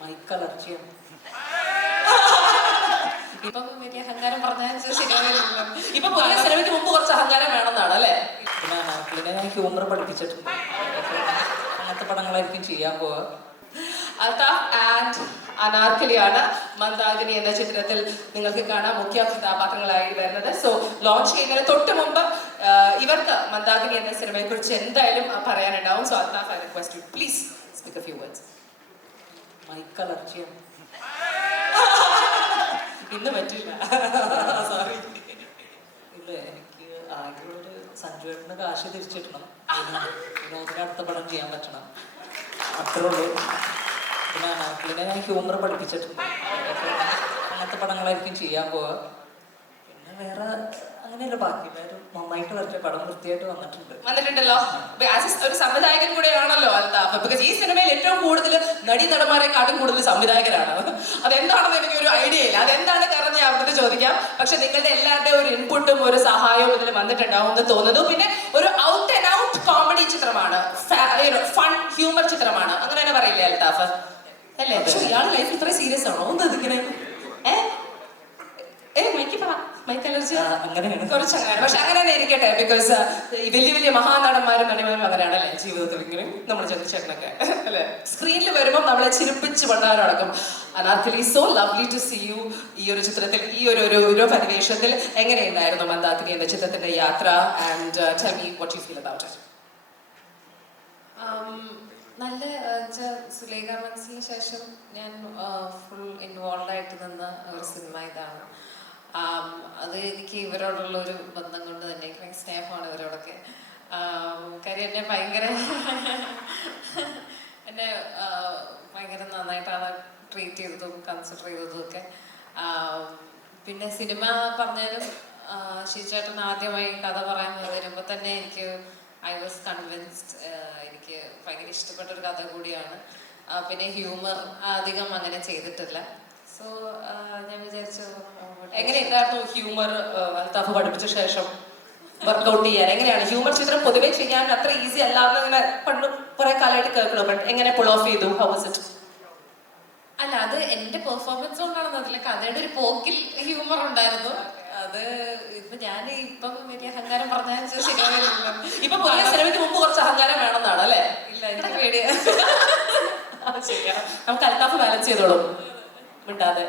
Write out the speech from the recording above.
Mic അലർജിയാണ്. ഇപ്പം വലിയ അഹങ്കാരം പറഞ്ഞാൽ ശരിയാവില്ലല്ലോ. ഇപ്പൊ പുതിയ സിനിമയ്ക്ക് മുമ്പ് കുറച്ച് അഹങ്കാരം വേണമെന്നാണ് അല്ലേ? പിന്നെ ഞാൻ ഹ്യൂമർ പഠിപ്പിച്ചിട്ടുണ്ട്. അങ്ങനത്തെ പടങ്ങളായിരിക്കും ചെയ്യാൻ പോവുക. അൽതാഫ് ആൻഡ് അനാർക്കലിയാണ് മന്ദാകിനി എന്ന ചിത്രത്തിൽ നിങ്ങൾക്ക് കാണാം മുഖ്യ കഥാപാത്രങ്ങളായി വരുന്നത്. സോ ലോഞ്ച് ചെയ്യുന്നതിന് തൊട്ട് മുമ്പ് ഇവർക്ക് മന്ദാകിനി എന്ന സിനിമയെ കുറിച്ച് എന്തായാലും പറയാനുണ്ടാവും. So Althaf, I request you please speak a few words. Mike അലർജിയാണ്. ഇന്ന് പറ്റില്ല, സോറി. ഇല്ല, എനിക്ക് ആകെയുള്ളൊരു സഞ്ജുവേട്ടന് കാശ് തിരിച്ചിട്ടണം, വിനോദിന് അടുത്ത പടം ചെയ്യാൻ പറ്റണം, അത്രേ ഉള്ളൂ. പിന്നെ ഞാൻ ഹ്യൂമർ പഠിപ്പിച്ചിട്ടുണ്ട്. അങ്ങനത്തെ പടങ്ങളായിരിക്കും ചെയ്യാൻ പോവുക. പിന്നെ വേറെ അങ്ങനെയല്ല, ബാക്കി എല്ലാവരും നന്നായിട്ട് വരച്ച പടം വൃത്തിയായിട്ട് വന്നിട്ടുണ്ടല്ലോ. ഒരു സംവിധായകൻ കൂടെയാണല്ലോ അൽതാഫ്. ബിക്കോസ് ഈ സിനിമയിൽ ഏറ്റവും കൂടുതൽ നടന്മാരെക്കാട്ടും കൂടുതൽ സംവിധായകരാണ്. അതെന്താണെന്ന് എനിക്കൊരു ഐഡിയ ഇല്ല. അതെന്താണ് കാരണം ഞാൻ അവിടുത്തെ ചോദിക്കാം. പക്ഷെ നിങ്ങളുടെ എല്ലാവരുടെയും ഒരു ഇൻപുട്ടും ഒരു സഹായവും ഇതിൽ വന്നിട്ടുണ്ടാവും എന്ന് തോന്നുന്നു. പിന്നെ ഒരു ഔട്ട് ആൻഡ് ഔട്ട് കോമഡി ചിത്രമാണ്, ഫൺ ഹ്യൂമർ ചിത്രമാണ്, അങ്ങനെ തന്നെ പറയില്ലേ അൽതാഫ് അല്ലേ? പക്ഷെ ഇയാളുടെ ലൈഫ് ഇത്ര സീരിയസ് ആണോ? ഒന്ന് അതിങ്ങനെ മൈക്ക് അലർജി കുറച്ചങ്ങനെ. പക്ഷെ അങ്ങനെ തന്നെ ഇരിക്കട്ടെ. ബിക്കോസ് വലിയ വലിയ മഹാനടന്മാരും നടിമാരും അങ്ങനെയാണല്ലേ ജീവിതത്തിൽ, ഇങ്ങനെ നമ്മൾ ചന്ദ്രശേഖരനൊക്കെ അല്ലെ സ്ക്രീനിൽ വരുമ്പോൾ നമ്മളെ ചിരിപ്പിച്ച് കൊണ്ടാടക്കും. Anarkali, so lovely to see you ഈ ഒരു ചിത്രത്തിൽ, ഈ ഒരു പരിവേഷത്തിൽ. എങ്ങനെയുണ്ടായിരുന്നു മന്ദാകിനി എന്ന ചിത്രത്തിന്റെ യാത്ര? And tell me what you feel about it. നല്ല സുലേഖ മനസ്സിന് ശേഷം ഞാൻ ഫുൾ ഇൻവോൾവ് ആയിട്ട് നിന്ന ഒരു സിനിമ ഇതാണ്. അത് എനിക്ക് ഇവരോടുള്ള ഒരു ബന്ധം കൊണ്ട് തന്നെ എനിക്ക് ഭയങ്കര സ്നേഹമാണ് ഇവരോടൊക്കെ. കാര്യം എന്നെ ഭയങ്കര നന്നായിട്ടാണ് ട്രീറ്റ് ചെയ്തതും കൺസിഡർ ചെയ്തതും ഒക്കെ. പിന്നെ സിനിമ പറഞ്ഞാലും ഷീചേട്ടൻ ആദ്യമായി കഥ പറയാൻ വരുമ്പോൾ തന്നെ എനിക്ക് ഐ വാസ് കൺവിൻസ്ഡ്. എനിക്ക് ഭയങ്കര ഇഷ്ടപ്പെട്ട ഒരു കഥ കൂടിയാണ്. പിന്നെ ഹ്യൂമർ അധികം അങ്ങനെ ചെയ്തിട്ടില്ല. സോ ഞാൻ വിചാരിച്ചു എങ്ങനെയുണ്ടായിരുന്നു ഹ്യൂമർ അൽതാഫ് പഠിപ്പിച്ച ശേഷം വർക്ക്ഔട്ട് ചെയ്യാൻ? എങ്ങനെയാണ് ഹ്യൂമർ ചിത്രം പൊതുവെ ചെയ്യാൻ അത്ര ഈസി അല്ലാന്ന് ഇങ്ങനെ പണ്ട് കുറെ കാലമായിട്ട് കേൾക്കണം. ബട്ട് എങ്ങനെ പുൾ ഓഫ് ചെയ്തു? How was it? അല്ല, അത് എന്റെ പെർഫോമൻസ് കൊണ്ടാണെന്ന് അതില്ല, കഥയുടെ ഒരു പോക്കിൽ ഹ്യൂമർ ഉണ്ടായിരുന്നു. അത് ഇപ്പം വലിയ അഹങ്കാരം പറഞ്ഞാൽ ശരിയാവില്ലല്ലോ. ഇപ്പൊ പുതിയ സിനിമയ്ക്ക് മുമ്പ് കുറച്ച് അഹങ്കാരം വേണമെന്നാണ് അല്ലേ? ഇല്ല, എനിക്ക് പേടിയാ. ശരിയാ, നമുക്ക് അൽതാഫ് ബാലൻസ് ചെയ്തോളും മിണ്ടാതെ.